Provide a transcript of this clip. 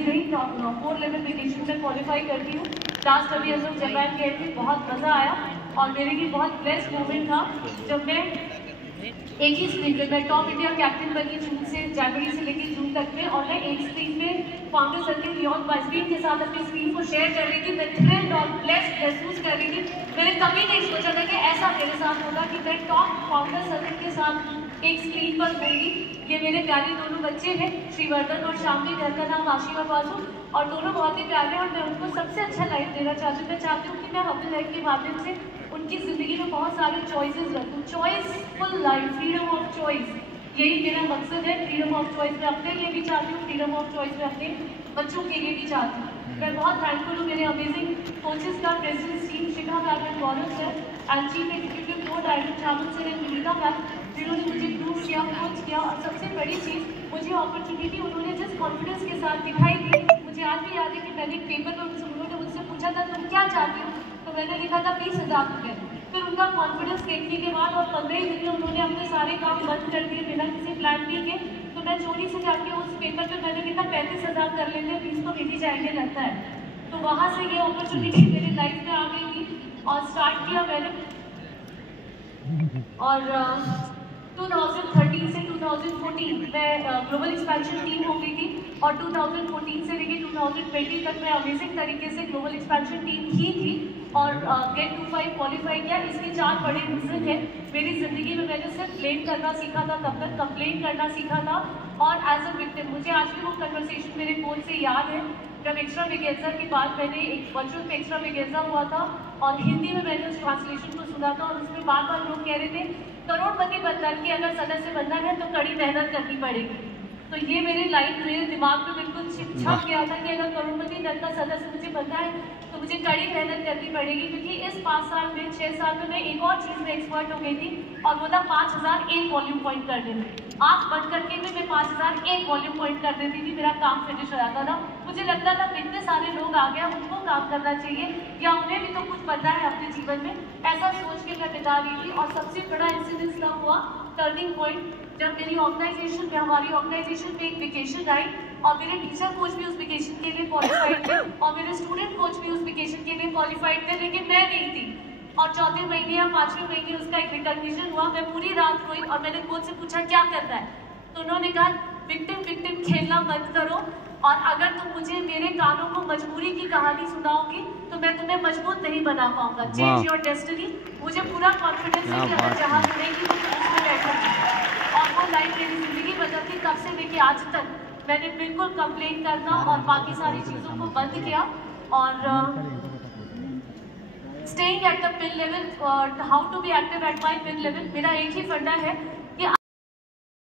जीती रही। 4 level vacation में क्वालिफाई करती हूँ। लास्ट अभी हम लोग जापान गए थे, बहुत मज़ा आया और मेरे लिए बहुत ब्लेस्ड मोमेंट था जब मैं एक ही स्क्रीन पे मैं टॉप इंडिया कैप्टन बनी जून से, जनवरी से लेकर जून तक में, और मैं एक स्क्रीन पे फाउंडर सर्किल बियॉन्ड बाइस्क्रीन के साथ अपनी स्क्रीन को शेयर कर रही थी। मैं थ्रिल्ड और ब्लेस्ड महसूस कर रही थी। मैंने कभी नहीं सोचा था कि ऐसा मेरे साथ होगा कि मैं टॉप फाउंडर सर्किल के साथ एक स्क्रीन पर होंगी। ये मेरे प्यारे दोनों बच्चे हैं, श्रीवर्धन और शामली, घर का नाम आशी और बाजू, और दोनों बहुत ही प्यारे हैं और मैं उनको सबसे अच्छा लाइफ देना चाहती हूँ। मैं चाहती हूँ कि मैं अपनी लाइफ के माध्यम से उनकी ज़िंदगी में बहुत सारे चॉइसेस रखूँ, चॉइसफुल लाइफ, फ्रीडम ऑफ चॉइस, यही मेरा मकसद है। फ्रीडम ऑफ चॉइस मैं अपने लिए भी चाहती हूँ, फ्रीडम ऑफ चॉइस मैं अपने बच्चों के लिए भी चाहती हूँ। मैं बहुत थैंकफुल हूँ मेरे अमेजिंग कोचेस का, president team Shikha ma'am and Gaurav sir and chief executive board director चावल सर एंड विनीता मैम, जिन्होंने मुझे ग्रूव किया, कोच किया। और सबसे बड़ी चीज़, मुझे अपॉर्चुनिटी उन्होंने जिस कॉन्फिडेंस के साथ दिखाई थी, मुझे आज भी याद है कि मैंने एक पेपर में उन्होंने मुझसे पूछा था तुम क्या चाहती हो, तो मैंने लिखा था 20,000 रुपये। फिर उनका कॉन्फिडेंस देखने के बाद और 15 दिन में उन्होंने अपने सारे काम बंद कर दिए बिना किसी प्लान बी के। तो मैं चोरी से जाके उस पेपर पे मैंने लिखा 35,000 कर लेते हैं, 20 तो मिल ही जाएंगे लगता है। तो वहाँ से ये अपॉर्चुनिटी मेरी लाइफ में आ गई थी और स्टार्ट किया मैंने। और 2013 से 2014 मैं ग्लोबल एक्सपेंशन टीम हो गई थी और 2014 से लेकर 2020 तक मैं अमेजिंग तरीके से ग्लोबल एक्सपेंशन टीम ही थी और गेट टू 5 क्वालिफाई किया। इसके 4 बड़े रीजन हैं मेरी ज़िंदगी में। मैंने सिर्फ ब्लेम करना सीखा था, तब तक कंप्लेन करना सीखा था और एज अ विक्टिम। मुझे आज भी वो कन्वर्सेशन मेरे कोच से याद है जब एक्स्ट्रा वेगेजा के बाद मैंने एक वर्चुअल पे एक्स्ट्रा वेगेजा हुआ था और हिंदी में मैंने उस ट्रांसलेशन को सुना था और उसमें बार बार लोग कह रहे थे करोड़पति बनना कि अगर सदस्य बनना है तो कड़ी मेहनत करनी पड़ेगी। तो ये मेरी लाइफ मेरे दिमाग में बिल्कुल छप गया था कि अगर करोड़पति दल का सदस्य मुझे बनना है तो मुझे कड़ी मेहनत करनी पड़ेगी। क्योंकि इस 5 साल में 6 साल में मैं एक और चीज़ में एक्सपर्ट हो गई थी और वो था 5001 वॉल्यूम पॉइंट करने में। आँख बंद करके भी मैं 5001 वॉल्यूम पॉइंट कर देती थी, मेरा काम फिनिश हो जाता था। मुझे लगता था इतने सारे लोग आ गया, उनको काम करना चाहिए या उन्हें भी तो कुछ बनना है अपने जीवन में, ऐसा सोच के मैं बिता रही थी। और सबसे बड़ा इंसिडेंस तब हुआ, टर्निंग पॉइंट, जब मेरी ऑर्गेनाइजेशन में, हमारी ऑर्गेनाइजेशन में एक वेकेशन आई और मेरे टीचर कोच भी उस वेकेशन के लिए क्वालिफाइड थे और मेरे स्टूडेंट कोच भी उस वेकेशन के लिए क्वालिफाइड थे, लेकिन मैं नहीं थी। और चौथे महीने या 5वें महीने उसका एक रिकॉग्निशन हुआ। मैं पूरी रात रोई और मैंने कोच से पूछा क्या करना है, तो उन्होंने कहा विक्टिम खेलना बंद करो और अगर तुम मुझे मेरे कानों को मजबूरी की कहानी सुनाओगी तो मैं तुम्हें मजबूत नहीं बना पाऊंगा। Change your destiny. मुझे पूरा कॉन्फिडेंस है कि अगर जहाँ जुड़ेगी तो उसमें बैठूंगी और वो लाइफ मेरी जिंदगी बदलती। तब से लेके आज तक मैंने बिल्कुल कंप्लेन करना और बाकी सारी चीज़ों को बंद किया और staying at the pin level, how to be active at my pin level. मेरा एक ही फंडा है